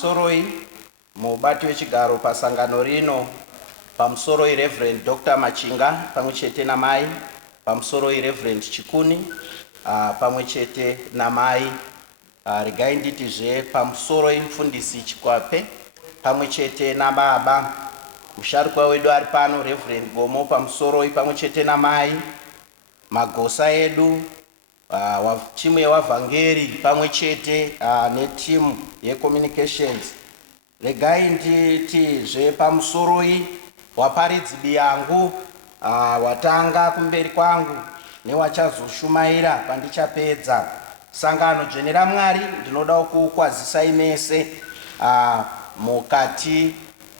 pamusoroi mubati wechigaro pasangano rino pamusoroi Reverend Dr. Machinga pamwechete namai, pamusoroi Reverend Chikuni pamwechete namai, regai nditizve pamusoroi mufundisi Chikwape pamwechete nababa, musharukwa wedu ari pano Reverend Gomo pamusoroi pamwechete namai, magosa edu chimwe wavhangeri pamwechete netimu yecommunications. Regai nditizve pamusoroi waparidzibi yangu watanga kumberi kwangu newachazoshumaira pandichapedza sangano dzvene raMwari. Ndinoda kukwazisai mese mukati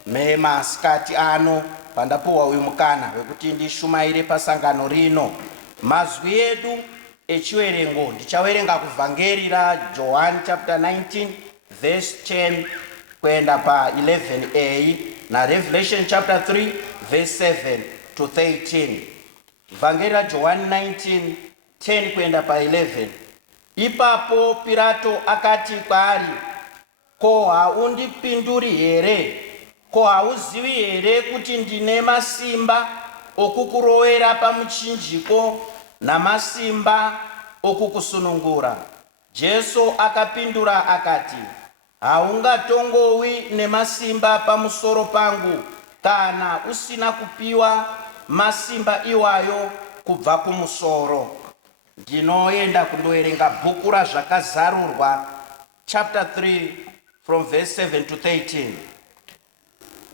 memasikati ano pandapuwa uyu mukana wekuti ndishumaire pasangano rino. Mazwi edu echiwerengo ndichawerenga kuvhangeri raJohn chapter 19 verse 10 kwenda pa 11a na Revelation chapter 3 verse 7 to 13. Vhangeri raJohn 19 10 kwenda pa 11. Ipapo Pilato akati kwaari, ko haundipinduri here? Ko hauzivi here kuti ndine masimba okukurowera pamuchinjiko namasimba okukusunungura? Jesu akapindura akati, haungatongowi nemasimba pamusoro pangu kana usina kupiwa masimba iwayo kubva kumusoro. Ndinoenda kundoerenga bhuku razvakazarurwa chapter 3 from verse 7 to 13.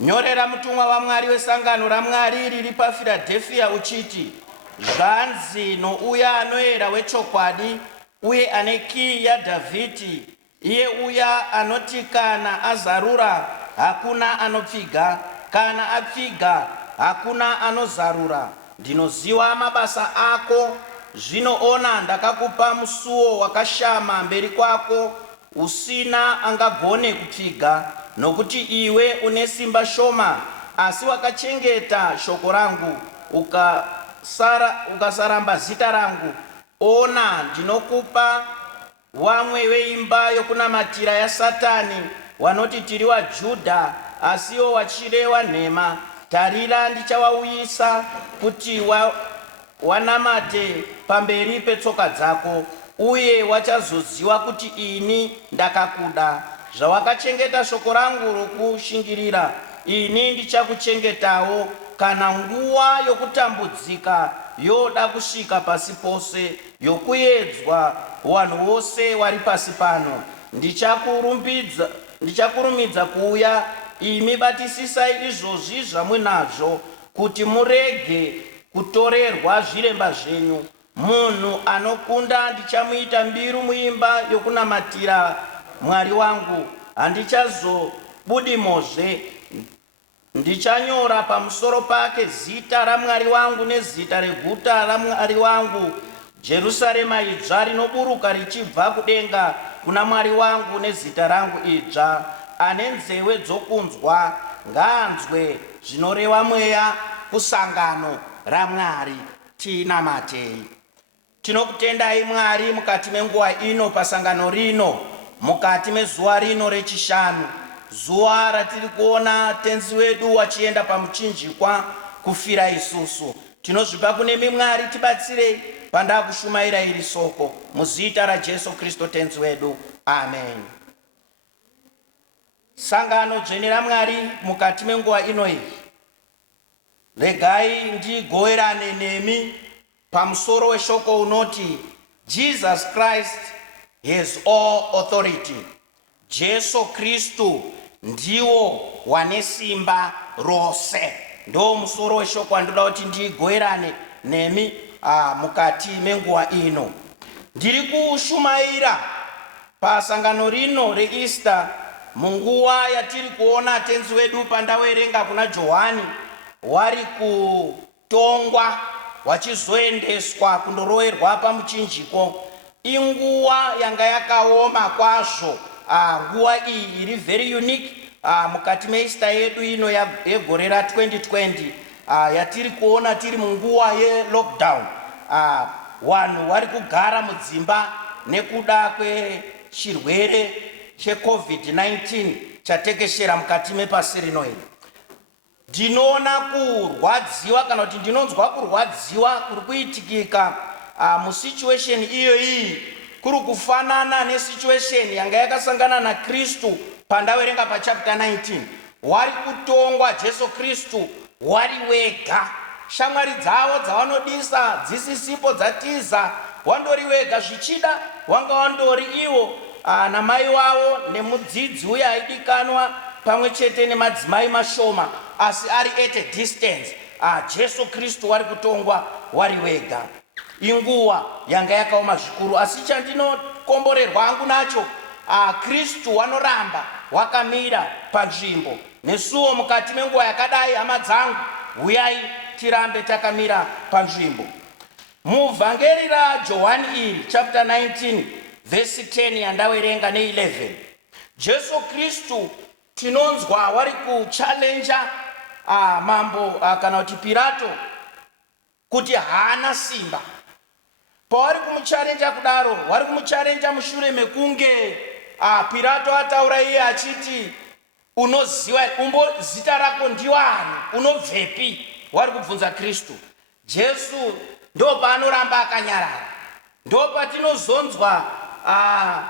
Nyorera mutumwa waMwari wesangano raMwari riri paFiladhelfia uchiti, zvanzi nouya anoyera wechokwadi uye ane kiyi yaDhavhidhi, iye uya anoti kana azarura hakuna anopfiga, kana apfiga hakuna anozarura. Ndinoziva mabasa ako, zvinoona ndakakupa musuwo wakashama mberi kwako, usina angagone kupfiga, nokuti iwe une simba shoma, asi wakachengeta shoko rangu ukasaramba zita rangu. Ona, ndinokupa vamwe veimba yokunamatira yaSatani, vanoti tiri vaJudha asiwo vachireva nhema. Tarira, ndichavauyisa kuti wanamate pamberi petsoka dzako, uye wachazoziva kuti ini ndakakuda. Zvawakachengeta shoko rangu rokushingirira, ini ndichakuchengetawo. Kana nguva yokutambudzika yoda kusvika pasi pose, yokuedzwa vanhu vose vari pasi pano, ndichakurumidza kuuya. Imi batisisai izvozvi zvamunazvo, kuti murege kutorerwa zviremba zvenyu. Munhu anokunda ndichamuita mbiru muimba yokunamatira Mwari wangu. Handichazobudimozve. Ndichanyora pamusoro pake zita raMwari wangu nezita reguta raMwari wangu, Jerusarema idzva rinoburuka richibva kudenga kuna Mwari wangu, nezita rangu idzva. Ane nzewe dzokunzwa ngaanzwe zvinoreva Mweya kusangano raMwari. Tinamatei. Tinokutendai Mwari mukati menguva ino, pasangano rino, mukati mezuva rino rechishanu, zuva ratiri kuona tenzi wedu wachienda pamuchinjikwa kufira isusu. Tinozvipa kunemi Mwari, tibatsirei pandakushumaira iri soko, muzita raJesu Kristu tenzi wedu. Amen. Sangano dzvene raMwari mukati menguva ino iyi, regai ndigoverane nemi pamusoro weshoko unoti, Jesus Christ has all authority. Jesu Kristu ndiwo wane simba rose. Ndo musoro weshoko wandoda kuti ndigoverane nemi mukati menguva ino. Ndiri kushumaira pasangano rino reEaster, munguva yatiri kuona tenzi wedu pandawerenga kuna Johani wari kutongwa wachizoendeswa kundoroverwa pamuchinjiko. Inguva yanga yakaoma kwazvo. Nguva iyi iri very unique mukati meEaster yedu ino yegore ra2020, yatiri kuona tiri munguva yelockdown. Vanhu vari kugara mudzimba nekuda kwechirwere cheCovid-19 chatekeshera mukati mepasi rino iri. Ndinoona kurwadziwa kana kuti ndinonzwa kurwadziwa kuri kuitikika musituation iyo iyi kuri kufanana nesituation yanga yakasangana naKristu pandawerenga pachapter 19. Wari kutongwa Jesu Kristu wari wega, shamwari dzavo dzavanodisa dzisisipo dzatiza, wandori wega, zvichida wanga wandori iwo namai wavo nemudzidzi uye aidikanwa pamwe chete nemadzimai mashoma, asi ari at a distance. Jesu Kristu wari kutongwa wari wega. Inguwa yanga yakaoma zvikuru, asi chandinokomborerwa hangu nacho, Kristu wanoramba wakamira panzvimbo. Nesuwo mukati menguva yakadai, hama dzangu, uyai tirambe takamira panzvimbo. Muvhangeri raJohani iri chapter 19 verse 10 yandawerenga ne11, Jesu Kristu tinonzwa wari kuchallenja mambo kana kuti Pilato kuti haana simba. Pawari kumuchallenja kudaro, wari kumuchallenja mushure mekunge Pilato ataura iye achiti, unoziva zita rako ndiwani, unobvepi? Wari kubvunza Kristu. Jesu ndo paanoramba akanyarara. Ndo patinozonzwa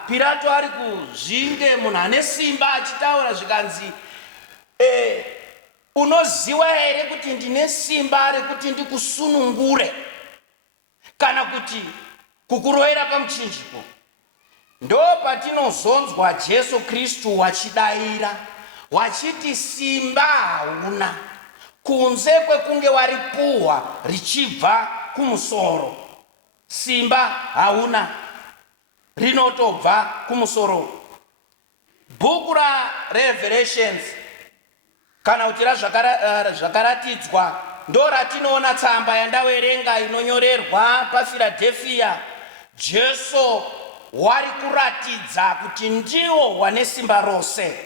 Pilato ari kuzvinge munhu ane simba achitaura zvikanzi, unoziva here kuti ndine simba rekuti ndikusunungure kana kuti kukuroera pamuchinjiko? Ndo patinozonzwa Jesu Kristu wachidaira wachiti simba hauna, kunze kwekunge waripuhwa richibva kumusoro. Simba hauna, rinotobva kumusoro. Bhuku raRevelations kana kuti razvakaratidzwa ndo ratinoona tsamba yandawerenga inonyorerwa paPhiladelphia. Jesu wari kuratidza kuti ndiwo wane simba rose.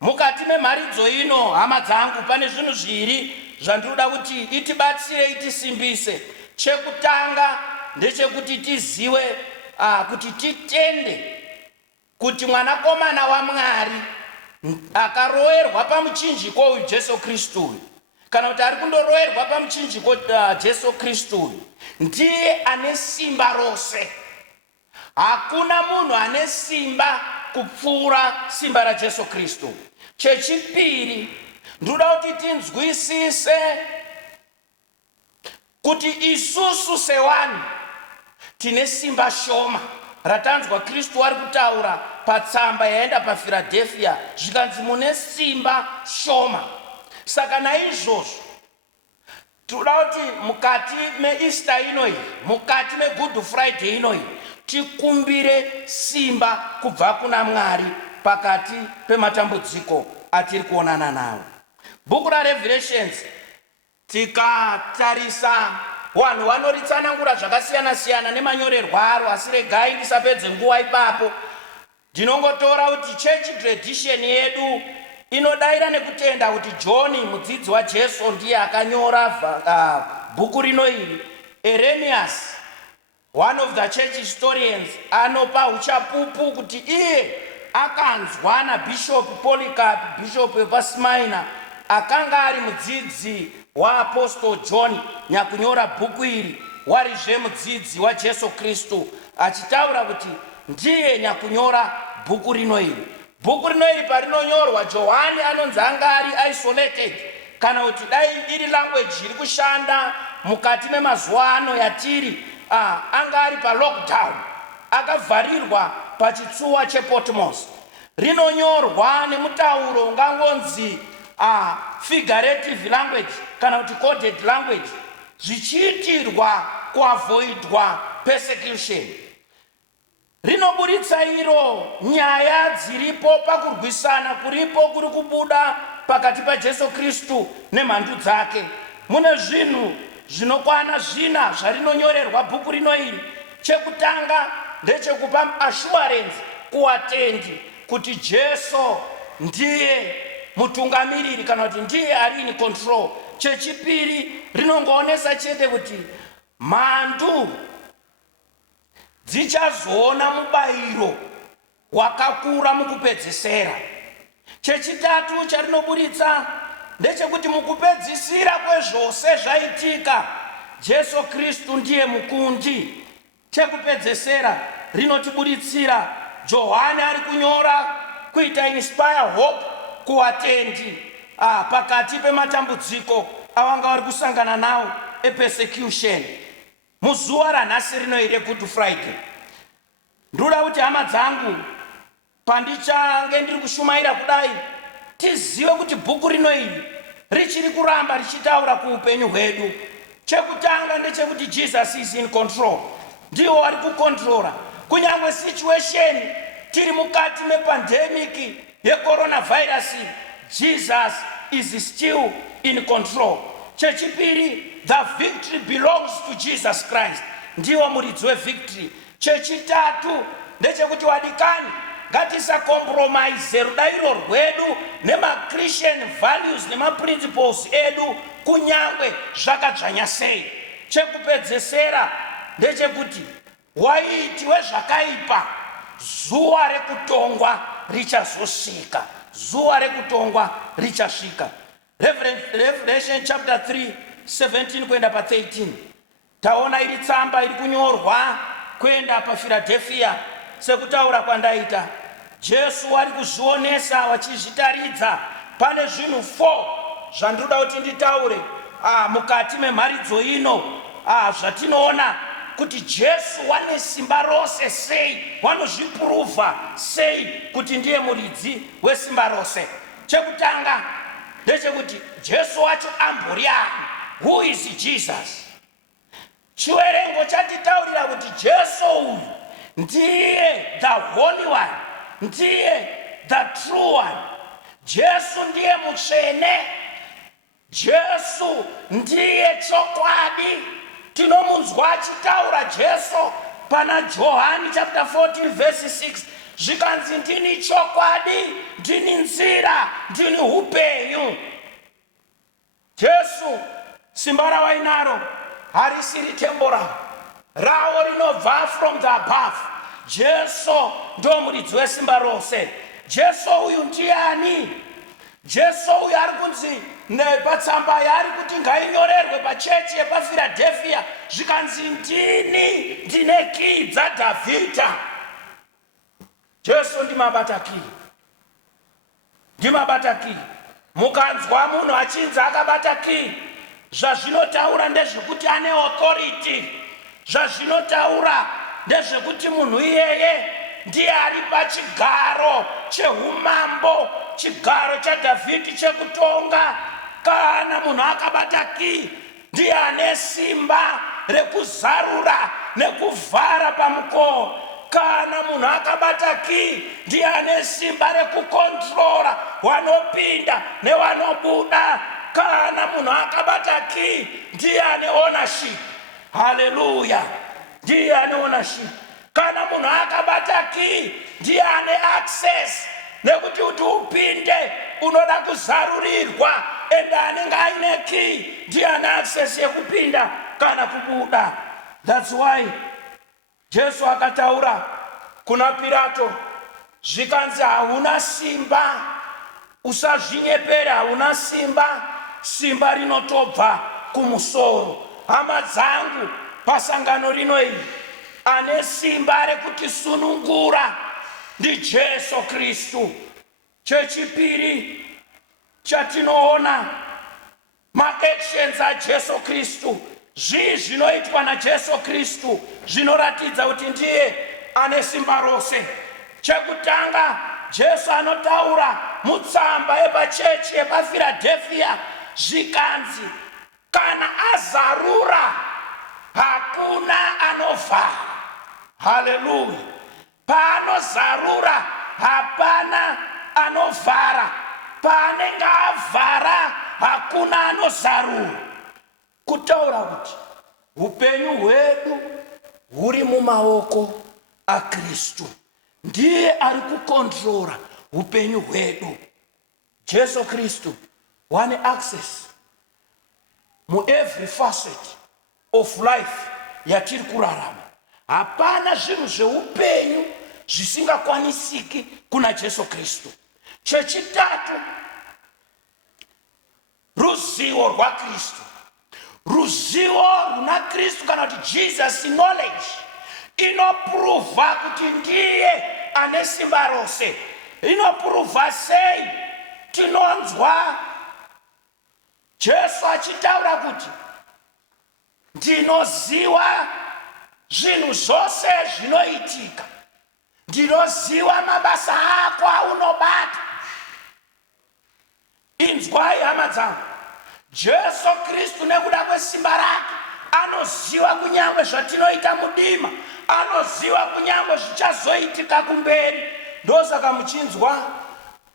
Mukati memharidzo ino, hama dzangu, pane zvinhu zviri zvandinoda kuti itibatsire, itisimbise. Chekutanga ndechekuti tizive kuti titende kuti mwanakomana waMwari akaroerwa pamuchinjiko uyu Jesu Kristu, kana kuti ari kundoroerwa pamuchinjiko Jesu Kristu, ndiye ane simba rose. Hakuna munhu ane simba kupfuura simba raJesu Kristu. Chechipiri, ndoda kuti tinzwisise kuti isusu sevanhu tine simba shoma ratanzwa Kristu ari kutaura patsamba yaenda paPhiladelphia, zvikanzi mune simba shoma. Saka naizvozvo toda kuti mukati meEaster inoyi, mukati meGood Friday inoyi, tikumbire simba kubva kuna Mwari pakati pematambudziko atiri kuonana nawo. Bhuku raRevelations tikatarisa, vanhu vanoritsanangura zvakasiyana siyana nemanyorerwa aro, asi regai ndisapedze nguva ipapo. Ndinongotora kuti church tradition yedu inodaira nekutenda kuti John mudzidzi waJesu ndiye akanyora bhuku rino iri. Eremias, one of the church historians, anopa uchapupu kuti iye akanzwa naBishop Polycarp, bishop wepaSmyrna, akanga ari mudzidzi waApostle John nyakunyora bhuku iri, warizve mudzidzi waJesu Kristu, achitaura kuti ndiye nyakunyora bhuku rino iri. Bhuku rino iri parinonyorwa, Johani anonzi anga ari isolated, kana kuti dai iri language iri kushanda mukati memazuva ano yatiri, anga ari palockdown, akavharirwa pachitsuwa chePatmos. Rinonyorwa nemutauro ungangonzi figurative language kana kuti coded language, zvichiitirwa kuavoidwa persecution. Rinoburitsa iro nyaya dziripo pakurwisana kuripo kuri kubuda pakati paJesu Kristu nemhandu dzake. Mune zvinhu zvinokwana zvina zvarinonyorerwa bhuku rino iri. Chekutanga ndechekupa assurance kuvatendi kuti Jesu ndiye mutungamiriri kana kuti ndiye ari in control. Chechipiri, rinongoonesa chete kuti mhandu dzichazoona mubayiro wakakura mukupedzesera. Chechitatu charinoburitsa ndechekuti mukupedzisira kwezvose zvaitika Jesu Kristu ndiye mukundi. Chekupedzesera rinotiburitsira Johani ari kunyora kuita inspire hope kuvatendi pakati pematambudziko avanga vari kusangana nawo epersecution muzuva ranhasi rino ire Good Friday. Ndoda kuti hama dzangu pandichange ndiri kushumaira kudai tizive kuti bhuku rino iri richiri kuramba richitaura kuupenyu hwedu. Chekutanga ndechekuti Jesus is in control, ndiwo ari kukontrora kunyangwe situation tiri mukati mepandemic yecoronavirus. Jesus is still in control. Chechipiri, the victory belongs to Jesus Christ, ndiwo muridzi wevictory. Chechitatu ndechekuti wadikani ngatisakompromise rudairo rwedu nema-Christian values nema-principles edu kunyangwe zvakadzvanya sei. Chekupedzesera ndechekuti waitiwe zvakaipa, zuva rekutongwa richazosvika, zuva rekutongwa richasvika. Revelation chapter 3 17 kuenda pa13 taona iri tsamba iri kunyorwa kuenda paPhiladelphia. Sekutaura kwandaita, Jesu ari kuzvionesa wachizvitaridza pane zvinhu 4 zvandoda kuti nditaure mukati memharidzo ino zvatinoona kuti Jesu wane simba rose sei, wanozvipruvha sei kuti ndiye muridzi wesimba rose. Chekutanga ndechekuti Jesu wacho ambori ani. Who is Jesus? Chiwerengo chatitaurira kuti Jesu uyu ndiye the holy one, ndiye the true one. Jesu ndiye mutsvene, Jesu ndiye chokwadi. Tinomunzwa achitaura Jesu pana Johani chapter 14 verse 6 zvikanzi ndini chokwadi, ndini nzira, ndini upenyu. Jesu simba rawainaro harisiri temporal, rawo rinobva from the above. Jesu ndo muridzi wesimba rose. Jesu uyu ndiani? Jesu uyu ari kunzi patsamba yaari kuti ngainyorerwe pachechi yepaPhiladelphia zvikanzi ndine kii dzaDhavhidha. Jesu ndimabata kii. Mukanzwa munhu achinzi akabata kii, zvazvinotaura ndezvekuti ane authority. Zvazvinotaura ndezvekuti munhu iyeye ndiye ari pachigaro cheumambo, chigaro chaDhavhidhi chekutonga. Kana munhu akabata kii, ndiye ane simba rekuzarura nekuvhara pamukova. Kana munhu akabata kii, ndiye ane simba rekukontrora wanopinda newanobuda. Kana munhu akabata kii, ndiye ane ownership. Haleluya, ndiye ane ownership. Kana munhu akabata kii, ndiye ane access, nekuti kuti upinde unoda kuzarurirwa, ende anenge aine kii ndiye ane access yekupinda kana kubuda. That's why Jesu akataura kuna Pilato zvikanzi hauna simba, usazvinyepera, hauna simba, simba rinotobva kumusoro. Hama dzangu, pasangano rino iri ane simba rekutisunungura ndi Jesu Kristu. Chechipiri chatinoona maactions aJesu Kristu, zvinoitwa naJesu Kristu zvinoratidza kuti ndiye ane simba rose. Chekutanga, Jesu anotaura mutsamba yepachechi yepaPhiladelphia zvikanzi kana azarura hakuna anovhara. Haleluya, paanozarura hapana anovhara, paanenge avhara hakuna anozarura. Kutaura kuti upenyu hwedu huri mumaoko aKristu, ndiye ari kukontrora upenyu hwedu. Jesu Kristu wane access mu every facet of life yatiri kurarama. Hapana zvinhu zveupenyu zvisingakwanisiki kuna Jesu Kristu. Chechitatu, ruzivo rwaKristu. Ruzivo runa Kristu kana kuti Jesus knowledge inoprova kuti ndiye ane simba rose. Inoprova sei? Tinonzwa Jesu achitaura kuti ndinoziva zvinhu zvose zvinoitika, ndinoziva mabasa ako aunobata. Inzwai hama dzangu, Jesu Kristu nekuda kwesimba rake anoziva kunyange zvatinoita mudima, anoziva kunyange zvichazoitika kumberi. Ndosaka muchinzwa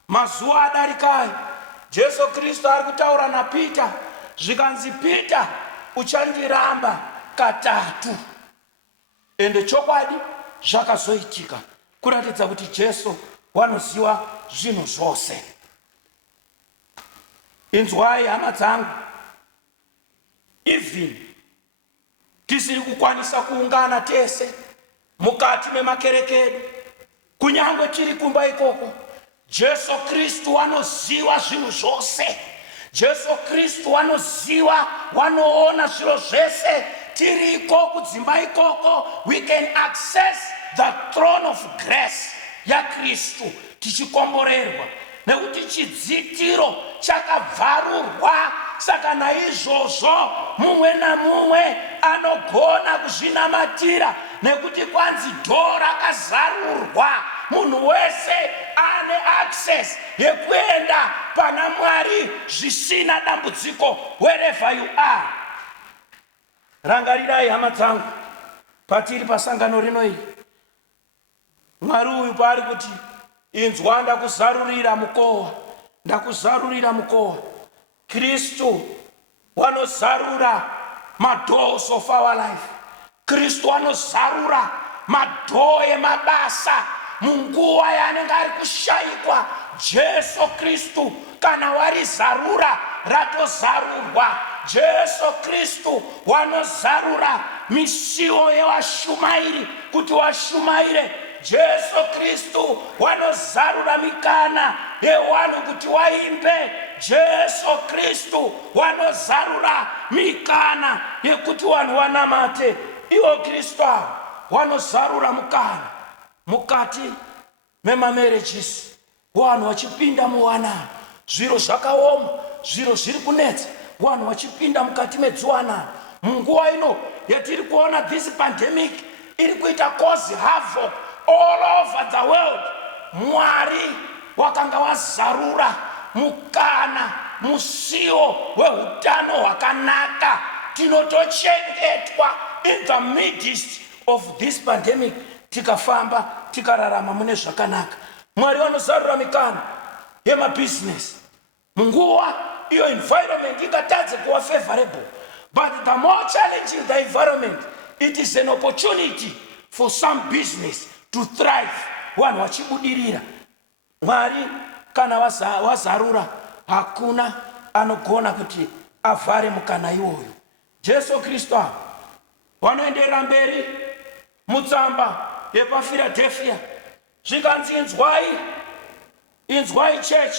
mazuva adarikayo Jesu Kristu ari kutaura naPita zvikanzi, Pita, uchandiramba katatu. Ende chokwadi zvakazoitika, kuratidza kuti Jesu wanoziva zvinhu zvose. Inzwai hama dzangu, even tisiri kukwanisa kuungana tese mukati memakerekedu, kunyange tiri kumba ikoko, Jesu Kristu wanoziva zvinhu zvose. Jesu Kristu wanoziva, wanoona zviro zvese. Tiriko kudzimba ikoko, we can access the throne of grace yaKristu tichikomborerwa, nekuti chidzitiro chakabvarurwa. Saka naizvozvo mumwe namumwe anogona kuzvinamatira, nekuti kwanzi dhoo rakazarurwa. Munhu wese ane access yekuenda pana Mwari zvisina dambudziko, wherever you are. Rangarirai hama dzangu, patiri pasangano rino iri, Mwari uyu paari kuti, inzwa ndakuzarurira mukowa, ndakuzarurira mukowa. Kristu wanozarura madoors of our life. Kristu wanozarura madhoo emabasa munguva yanenge ari kushayikwa. Jesu Kristu kana warizarura ratozarurwa. Jesu Kristu wanozarura misiwo yevashumairi kuti washumaire. Jesu Kristu wanozarura mikana yevanhu kuti waimbe. Jesu Kristu wanozarura mikana yekuti vanhu vanamate. Ivo Kristu avo wanozarura mukana mukati memamarriages, vanhu vachipinda muwanano, zviro zvakaoma, zviro zviri kunetsa, vanhu vachipinda mukati medziwanano. Munguva ino yatiri kuona this pandemic iri kuita cause havoc all over the world, Mwari wakanga wazarura mukana, musiwo wehutano hwakanaka. Tinotochengetwa in the midst of this pandemic, tikafamba tikararama mune zvakanaka. Mwari wanozarura mikana yemabusiness munguva iyo environment ikatadze kuva favorable, but the more challenging the environment, it is an opportunity for some business to thrive, vanhu vachibudirira. Mwari kana wazarura, hakuna anogona kuti avhare mukana iwoyo. Jesu Kristu vanoenderera mberi mutsamba yepaPhiladelphia zvikanzi, inzwai church,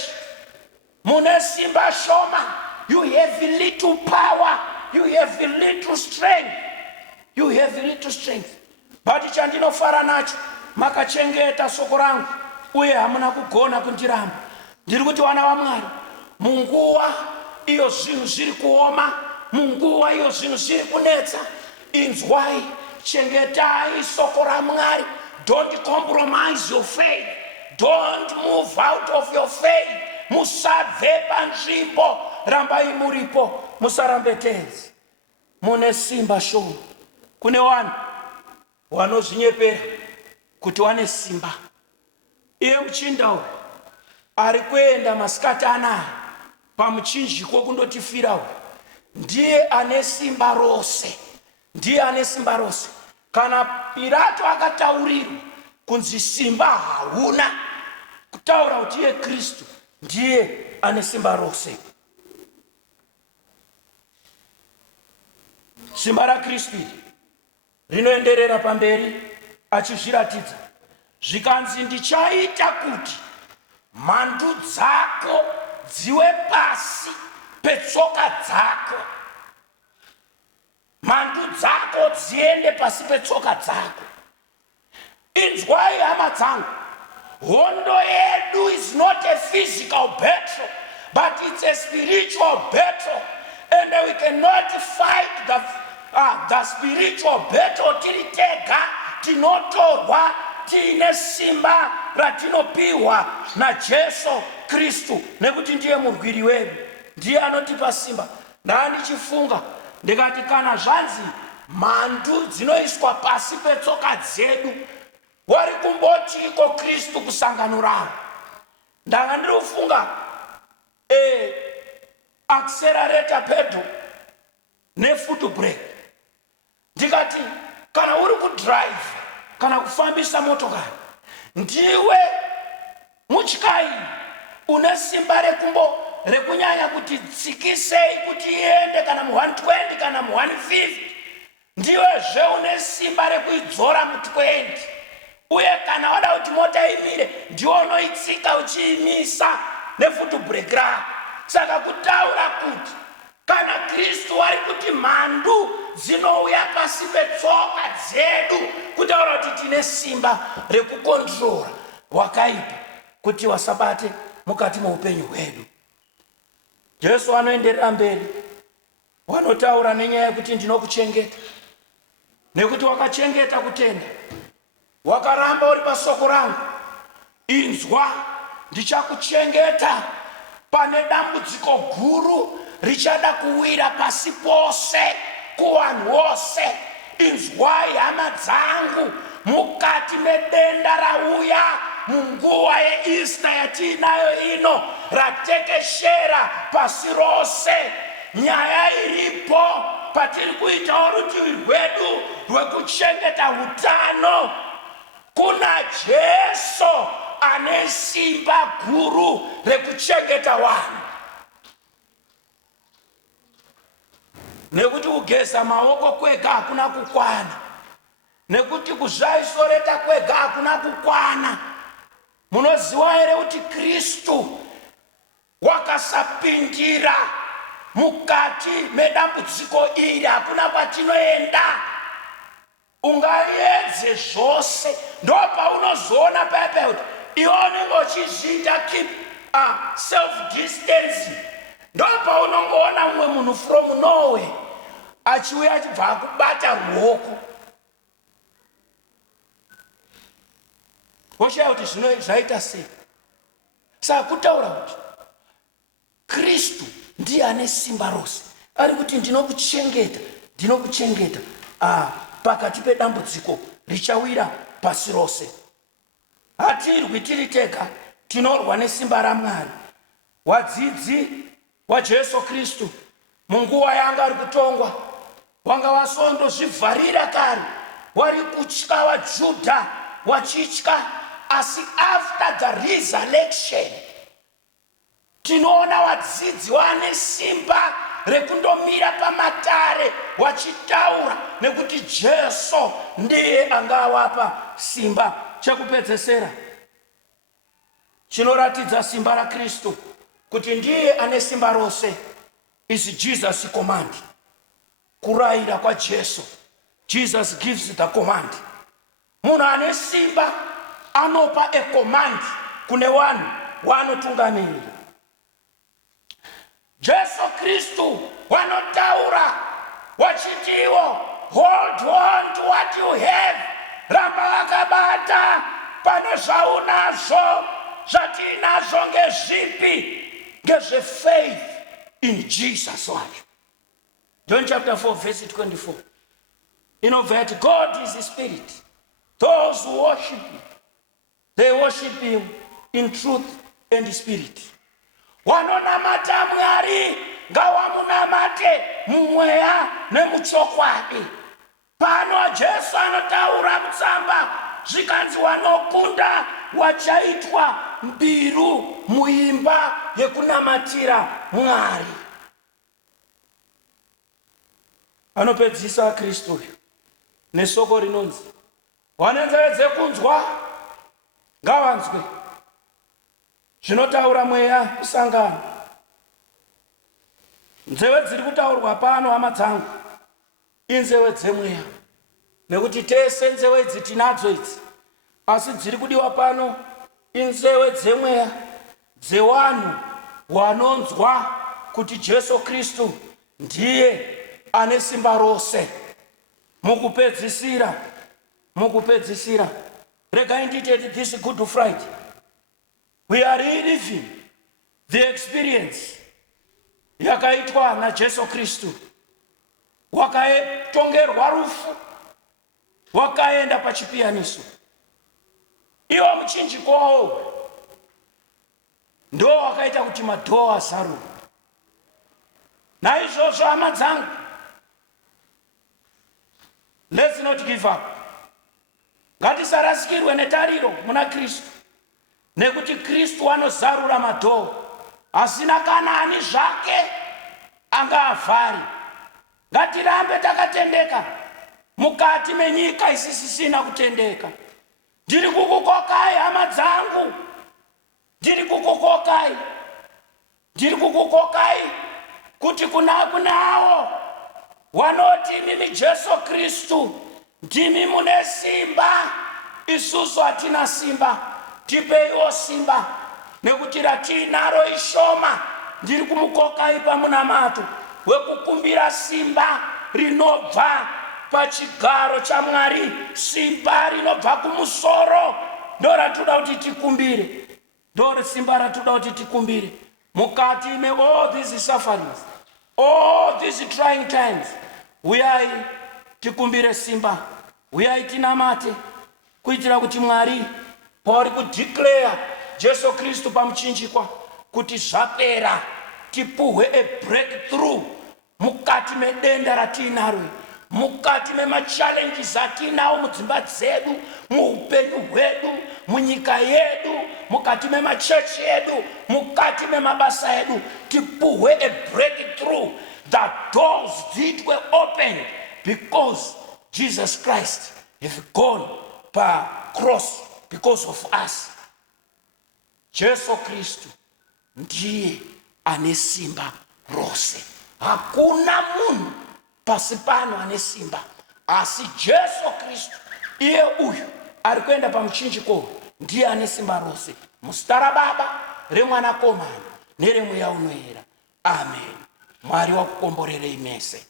mune simba shoma, you have little power, you have little strength, you have little strength. But chandinofara nacho, makachengeta soko rangu uye hamuna kugona kundiramba. Ndiri kuti vana vaMwari, munguva iyo zvinhu zviri kuoma, munguva iyo zvinhu zviri kunetsa, inzwai, chengetai soko raMwari. Don't compromise your faith. Don't move out of your faith. Musabve panzvimbo, rambai muripo, musarambe tenzi. Mune simba shoma. Kune vanhu vanozvinyepera kuti wane simba. Iye muchinda uyu ari kuenda masikati anaya pamuchinjiko kundotifira uyu, ndiye ane simba rose, ndiye ane simba rose. Kana Pilato akataurirwa kunzi simba hauna, kutaura kuti iye Kristu ndiye ane simba rose. Simba raKristu rinoenderera pamberi achizviratidza, zvikanzi ndichaita kuti mhandu dzako dziwe pasi petsoka dzako. Mhandu dzako dziende pasi petsoka dzako. Inzwai hama dzangu, hondo yedu is not a physical battle, but it's a spiritual battle, and we cannot fight the spiritual battle tiri tega. Tinotorwa tiine simba ratinopiwa naJesu Kristu, nekuti ndiye murwiri wedu, ndiye anotipa simba. Ndanichifunga ndikati kana zvanzi mhandu dzinoiswa pasi petsoka dzedu, wari kumboti iko Kristu kusangano ravo. Ndanga ndiri kufunga accelerator pedal nefoot brake. Ndikati kana uri kudrive kana kufambisa motokari, ndiwe mutyai une simba rekunyanya kuti tsikisei kuti iende kana mu120 kana mu150, ndiwezve une simba rekuidzora mu20. Uye kana wada kuti mota imire, ndiwe unoitsika uchiimisa nefoot brake rako. Saka kutaura kuti kana Kristu ari kuti mhandu dzinouya pasi petsoka dzedu, kutaura kuti tine simba rekukontrora wakaipa kuti wasabate mukati muupenyu hwedu. Jesu anoenderera mberi, wanotaura nenyaya yekuti ndinokuchengeta, nekuti wakachengeta kutenda, wakaramba uri pasoko rangu. Inzwa, ndichakuchengeta pane dambudziko guru richada kuwira pasi pose kuvanhu vose. Inzwai hama dzangu, mukati medenda rauya munguva yeEaster yatiinayo ino, ratekeshera pasi rose, nyaya iripo patiri kuita rutivi rwedu rwekuchengeta utano. Kuna Jesu ane simba guru rekuchengeta vanhu. Nekuti kugeza maoko kwega hakuna kukwana, nekuti kuzvaisoreta kwega hakuna kukwana. Munoziva here kuti Kristu wakasapindira mukati medambudziko iri, hakuna kwatinoenda. Ungaedze zvose, ndopa unozoona pepe kuti iwe unenge uchizviita keep self distance. Ndopa unongoona mumwe munhu from Norway achiuya achibva akubata ruoko. Woshaya kuti zvino zvaita sei? Saka kutaura kuti Kristu ndiye ane simba rose, ari kuti ndinokuchengeta pakati pedambudziko richawira pasi rose. Hatirwi tiri tega, tinorwa nesimba raMwari. Wadzidzi waJesu Kristu munguva yanga ari kutongwa, wanga wasondozvivharira kare, wari kutya vaJudha wachitya. Asi after the resurrection, tinoona wadzidzi wane simba rekundomira pamatare wachitaura, nekuti Jesu ndiye angawapa simba. Chekupedzesera, chinoratidza simba raKristu kuti ndiye ane simba rose is Jesus' command. Kurayira kwa Jesu, Jesus gives the command. Munhu ane simba anopa a command kune vanhu wanotungamirira. Jesu Kristu wanotaura wachitiwo, hold on to what you have. Ramba wakabata pane zvaunazvo. Zvatinazvo ngezvipi? Ngezvefaith in Jesus wacho. John chapter 4 verse 24. You know that God is a spirit. Those who worship him, they worship him in truth and spirit. Wanonamata Mwari ngawamunamate mumweya nemuchokwadi. Pano Jesu anotaura mutsamba zvikanzi wanokunda wachaitwa mbiru muimba yekunamatira Mwari. Anopedzisa Kristu nesoko rinonzi wanenzedze kunzwa ngavanzwe zvinotaura mweya kusangana. Nzeve dziri kutaurwa pano hama dzangu inzeve dzemweya, nekuti tese nzeve idzi tinadzo idzi, asi dziri kudiwa pano inzeve dzemweya, dzevanhu vanonzwa kuti Jesu Kristu ndiye ane simba rose. Mukupedzisira, regai nditi this Good Friday we are reliving the experience yakaitwa naJesu Kristu. Wakatongerwa rufu, wakaenda pachipiyaniso. Iwo muchinjiko wawo ndo wakaita kuti madhoo azaruke. Naizvozvo hama dzangu, let's not give up. Ngatisarasikirwe netariro muna Kristu, nekuti Kristu anozarura madhoo, asina kana ani zvake angaavhari. Ngatirambe takatendeka mukati menyika isisina kutendeka. Ndiri kukukokai hama dzangu, ndiri kukukokai kuti kunawo wanoti mimi Jesu Kristu ndimi mune simba, isusu hatina simba. Tipeiwo simba, nekuti ratinaro ishoma. Ndiri kumukokai pamunamato wekukumbira simba rinobva pachigaro chaMwari, simba rinobva kumusoro. Ndo ratoda kuti tikumbire, ndo simba ratoda kuti tikumbire mukati me all these sufferings, all these trying times. Uyai tikumbire simba, uyai tinamate, kuitira kuti Mwari pauri kudeclare Jesu Kristu pamuchinjikwa kuti zvapera, tipuhwe a breakthrough mukati medenda ratinaro, mukati memachallenges atinawo mudzimba dzedu, muupenyu hwedu, munyika yedu, mukati memachechi edu, mukati memabasa edu. Tipuhwe a breakthrough. The doors did were opened because Jesus Christ has gone per cross because of us. Jesu Kristu ndiye ane simba rose. Hakuna munhu pasi pano ane simba, asi Jesu Kristu, iye uyu ari kuenda pamuchinjiko, ndiye ane simba rose. Muzita raBaba, reMwanakomana neremweya unoyera. Amen. Mwari wakukomborerei mese.